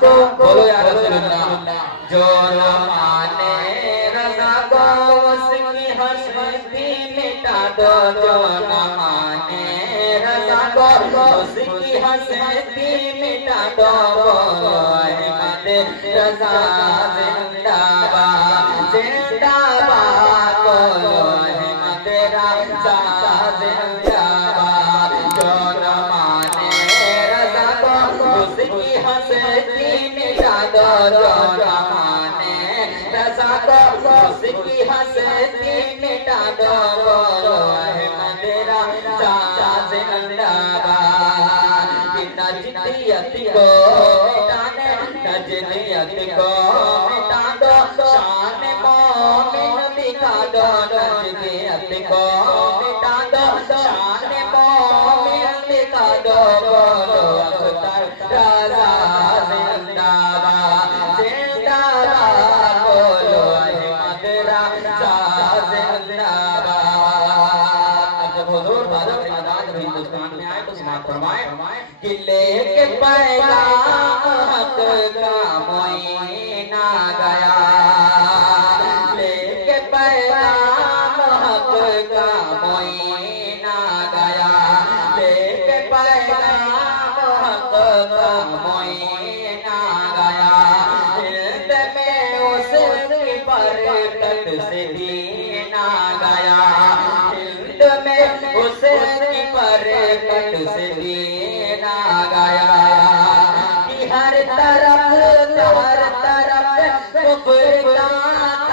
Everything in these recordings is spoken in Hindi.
को बोलो या रसूलुल्लाह। जो न माने रज़ा को उसकी हस्ती मिटा दो। जो न माने रज़ा को उसकी हस्ती मिटा दो। अहमद रज़ा जिंदाबाद जिंदाबाद बोलो अहमद रज़ा जिंदाबाद। जो न माने रज़ा को उसकी हस्ती मिटा दो। जो न माने रज़ा को उसकी हस्ती मिटा दो। बोलो अहमद रज़ा जिंदाबाद। नजदियत को मिटाने नजदियत को मिटा दो। शान मोमिन दिखा दो। नजदियत को मिटा दो। शान मोमिन दिखा दो। बोलो अख्तर रज़ा जिंदाबाद जिंदाबाद। बोलो अहमद रज़ा जिंदाबाद। जब हुजूर भारत आजाद हिंदुस्तान में आए तो समाज फरमाए कि लेके पैगाम हक का मोइना गया। लेके पैगाम हक का मोइना गया। लेके पैगाम हक का मोइना गया। हिंद में उसकी बरकत से दीना गया। हिंद में उसकी बरकत से दीना गया। कि हर तरफ कुफ्र का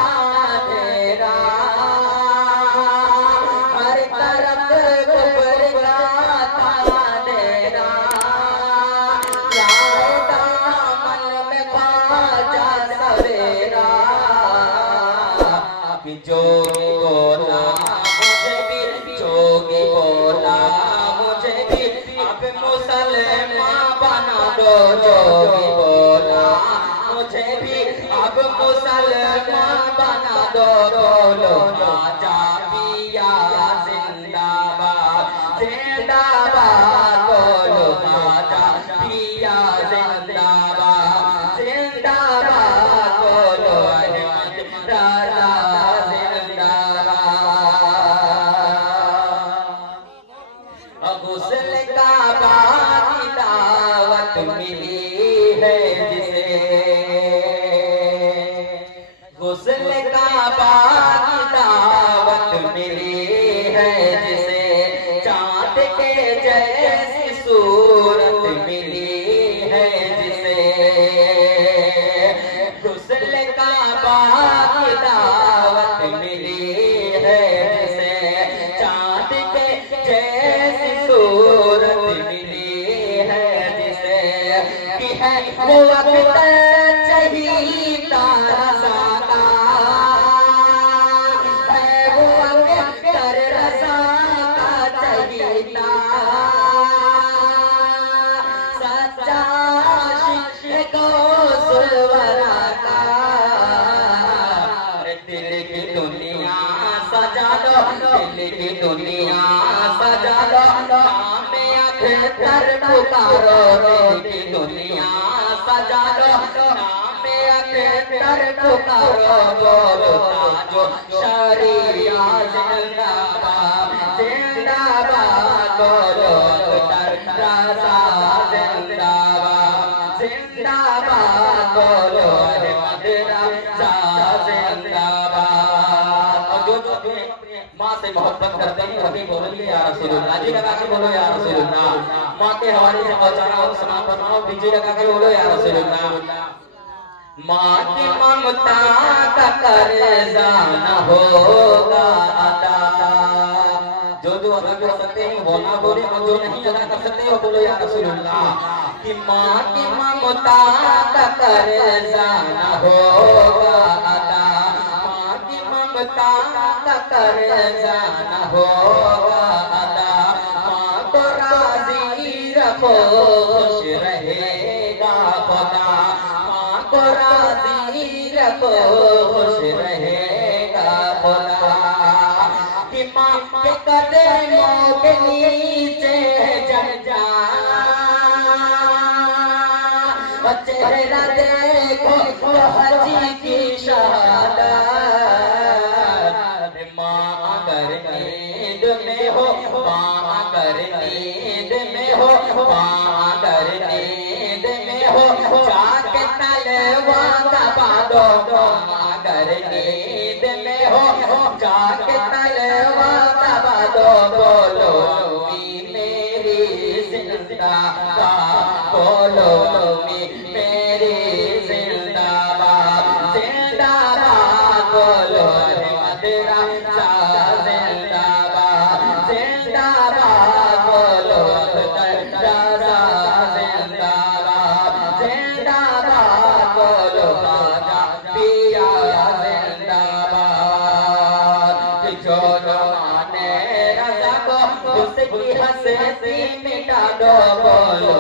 अंधेरा। हर तरफ कुफ्र का अंधेरा। जाए दामन में ख्वाजा सवेरा। कि जोगी बोला मुझे भी जोगी बोला मुझे भी अब मुसलमान बना दो। जोगी बोला मुझे भी अब मुसलमान बना दो। बोलो ख्वाजा पिया जिंदाबाद जिंदाबाद। बोलो ख्वाजा पिया जिंदाबाद जिंदाबाद। बोलो अहमद रज़ा जिंदाबाद। गुस्ल का बाकी दावत मिली है जिसे। गुस्ल का बाकी दावत मिली है जिसे। चाँद के जैसी सूरत मिली है जिसे। गुस्ल का बाकी दावत मिली है जिसे। चाँद के जैसी सूरत मिली है जिसे। कि है वो वक्त चहीता रज़ा का। है वो वक्त रज़ा का चहीता। सच्चा आशिक गौसुलवरा का। दिल की दुनिया सजा दो। दिल की दुनिया सजा दो। नाम अख्तर पुकारो। दिल की दुनिया सजा दो। नाम अख्तर पुकारो। बोलो ताजो शरिया जिंदाबाद जिंदाबाद। बोलो अख्तर रज़ा जिंदाबाद जिंदाबाद। बोलो अहमद रज़ा जिंदाबाद। और जो अपने माँ से मोहब्बत करते हैं वही बोलेंगे या रसूलुल्लाह। जी लगा के बोलो या रसूलुल्लाह। माँ के हवाले से पहुंचाना हो सना फरमाओ। जी लगा के बोलो या रसूलुल्लाह। माँ की ममता का कर्जा न होगा अदा। जो अदा कर सकते हैं वो ना बोले और जो नहीं अदा कर सकते हो बोलो या रसूलुल्लाह। कि माँ की ममता का कर्जा न होगा अदा। माँ की ममता का कर्जा न होगा अदा। माँ को राजी रखो खुश रहेगा खुदा। माँ को राजी रखो खुश रहेगा खुदा। कि माँ के कदमों के नीचे जल जा। चेहरा देखो हाजी की शहादत। माँ अगर नींद में हो, माँ अगर नींद में हो, माँ अगर नींद में हो, जाके तलवा दबा दो। माँ अगर नींद में हो, जाके तलवा दबा दो। बोलो मेरी जिंदाबाद, बोलो मेरी जिंदाबाद, जिंदाबाद। बोलो मदरसा जिंदाबाद, जिंदाबाद। बोलो मदरसा जिंदाबाद, जिंदाबाद। बोलो बाजा पिया जिंदाबाद। जो माने रज़ा को उसकी हंसी मिटा दो। बोलो